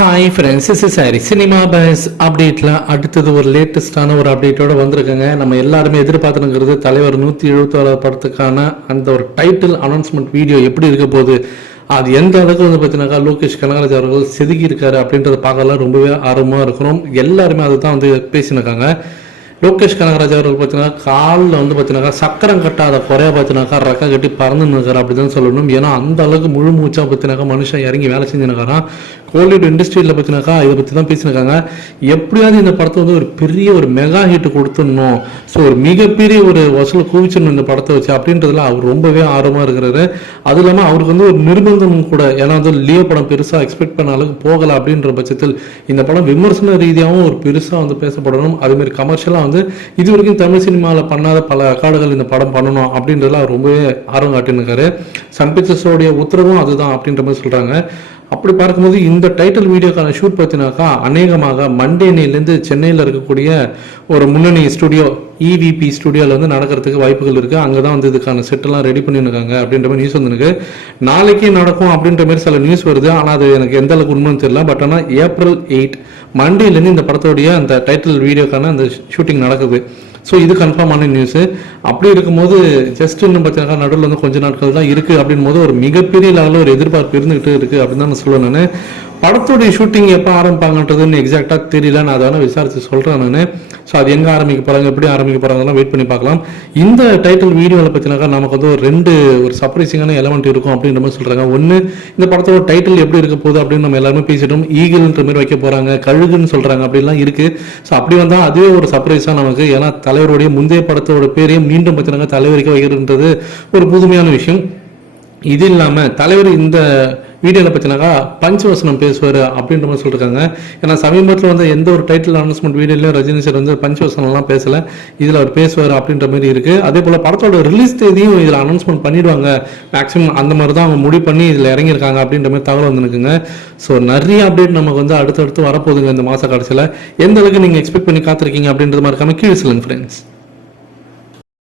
Hi friends is sorry cinema base அப்டேட்டில் அடுத்தது ஒரு லேட்டஸ்டான ஒரு அப்டேட்டோட வந்திருக்குங்க. நம்ம எல்லாருமே எதிர்பார்த்துனுங்கிறது தலைவர் நூற்றி எழுபத்தோராவது படத்துக்கான அந்த ஒரு டைட்டில் அனௌன்ஸ்மெண்ட் வீடியோ எப்படி இருக்க போகுது? அது எந்த அளவுக்கு வந்து பார்த்தீங்கன்னாக்கா லோகேஷ் கனகராஜ் அவர்கள் செதுக்கி இருக்காரு அப்படின்றத பார்க்கலாம் ரொம்பவே ஆர்வமாக இருக்கிறோம். எல்லாருமே அதை தான் வந்து பேசினிருக்காங்க. லோகேஷ் கனகராஜ் அவர்கள் பார்த்தீங்கன்னா காலில் வந்து பார்த்தீங்கன்னாக்கா சக்கரம் கட்டாத குறைய பார்த்தீங்கன்னாக்கா ரெக்கை கட்டி பறந்து நிற்கிறார் அப்படி தான் சொல்லணும். ஏன்னா அந்த அளவுக்கு முழு மூச்சா பார்த்தீங்கன்னாக்கா மனுஷன் இறங்கி வேலை செஞ்சுருக்காராம் கோலிவுட் இண்டஸ்ட்ரியில் பார்த்தீங்கன்னாக்கா இதை பற்றி தான் பேசியிருக்காங்க. எப்படியாவது இந்த படத்தை வந்து ஒரு பெரிய ஒரு மெகா ஹிட் கொடுத்துடணும். ஸோ ஒரு மிகப்பெரிய ஒரு வசூல் குவிச்சிடணும் இந்த படத்தை வச்சு அப்படின்றதுல அவர் ரொம்பவே ஆர்வமாக இருக்கிறாரு. அது இல்லாமல் அவருக்கு வந்து ஒரு நிர்பந்தமும் கூட ஏன்னா வந்து லியோ படம் பெருசாக எக்ஸ்பெக்ட் பண்ண அளவுக்கு போகலை அப்படின்ற பட்சத்தில் இந்த படம் விமர்சன ரீதியாகவும் ஒரு பெருசாக வந்து பேசப்படணும். அதுமாரி கமர்ஷியலாக வந்து இது வரைக்கும் தமிழ் சினிமாவில் பண்ணாத பல அக்காடுகள் இந்த படம் பண்ணணும் அப்படின்றதுல ரொம்பவே ஆர்வம் காட்டினுக்காரு சன் பிக்சர்ஸோடைய உத்தரவும் அதுதான் அப்படின்ற மாதிரி சொல்கிறாங்க அப்படி பார்க்கும்போது இந்த டைட்டில் வீடியோக்கான ஷூட் பார்த்தினாக்கா அநேகமாக மண்டேனிலேருந்து சென்னையில் இருக்கக்கூடிய ஒரு முன்னணி ஸ்டுடியோ இவிபி ஸ்டுடியோவில் வந்து நடக்கிறதுக்கு வாய்ப்புகள் இருக்குது அங்கே தான் வந்து இதுக்கான செட்டெல்லாம் ரெடி பண்ணியிருக்காங்க அப்படின்ற மாதிரி நியூஸ் வந்துருக்கு. நாளைக்கே நடக்கும் அப்படின்ற மாதிரி சில நியூஸ் வருது. ஆனால் அது எனக்கு எந்த அளவுக்கு உண்மைன்னு தெரியல. பட் ஆனால் ஏப்ரல் எயிட் மண்டேலேருந்து இந்த படத்தோடைய அந்த டைட்டில் வீடியோக்கான அந்த ஷூட்டிங் நடக்குது. ஸோ இது கன்ஃபார்மான நியூஸு அப்படி இருக்கும்போது ஜஸ்ட் இன்னும் பார்த்தீங்கன்னா நடுவில் வந்து கொஞ்ச நாட்கள் தான் இருக்குது அப்படின் போது ஒரு மிகப்பெரிய லெவலில் ஒரு எதிர்பார்ப்பு இருந்துகிட்டு இருக்குது அப்படின்னு தான் நான் சொல்லுவேன் நான். படத்தோடைய ஷூட்டிங் எப்போ ஆரம்பிப்பாங்கன்றதுன்னு எக்ஸாக்டாக தெரியல நான் அதை விசாரித்து சொல்கிறேன் நான். ஸோ அது எங்கே ஆரம்பிக்க போகிறாங்க எப்படி ஆரம்பிக்க போகிறாங்கலாம் வெயிட் பண்ணி பார்க்கலாம். இந்த டைட்டில் வீடியோவில் பார்த்தீங்கன்னாக்கா நமக்கு வந்து ஒரு ரெண்டு ஒரு சர்ப்ரைசிங்கான எலமெண்ட் இருக்கும் அப்படின்ற மாதிரி சொல்கிறாங்க ஒன்று இந்த படத்தோட டைட்டில் எப்படி இருக்க போகுது அப்படின்னு நம்ம எல்லாருமே பேசிட்டோம். ஈகிள்ன்ற மாதிரி வைக்க போகிறாங்க கழுகுன்னு சொல்கிறாங்க அப்படிலாம் இருக்குது ஸோ அப்படி வந்தால் அதுவே ஒரு சர்ப்ரைஸாக நமக்கு. ஏன்னா தலைவருடைய முந்தைய படத்தோட பேரையும் மீண்டும் பார்த்தீங்கன்னா தலைவருக்கு வைக்கிறதுன்றது ஒரு புதுமையான விஷயம். இது இல்லாமல் தலைவர் இந்த வீடியோவில் பார்த்தீங்கன்னாக்கா பஞ்சவசனம் பேசுவார் அப்படின்ற மாதிரி சொல்லியிருக்காங்க ஏன்னா சமீபத்தில் வந்து எந்த ஒரு டைட்டில் அனௌன்ஸ்மெண்ட் வீடியோலையும் ரஜினி சார் வந்து பஞ்சவசனம்லாம் பேசலை. இதில் அவர் பேசுவார் அப்படின்ற மாதிரி இருக்குது அதே போல் படத்தோட ரிலீஸ் தேதியும் இதில் அனௌன்ஸ்மெண்ட் பண்ணிடுவாங்க. மேக்ஸிமம் அந்த மாதிரி தான் அவங்க முடிவு பண்ணி இதில் இறங்கியிருக்காங்க அப்படின்ற மாதிரி தகவல் வந்துருக்குங்க. ஸோ நிறைய அப்டேட் நமக்கு வந்து அடுத்தடுத்து வரப்போகுதுங்க இந்த மாத கடைசியில். எந்த அளவுக்கு நீங்கள் எக்ஸ்பெக்ட் பண்ணி காத்திருக்கீங்க அப்படின்றது மாதிரி இருக்காமல் கீழே சொல்லுங்கள் ஃப்ரெண்ட்ஸ்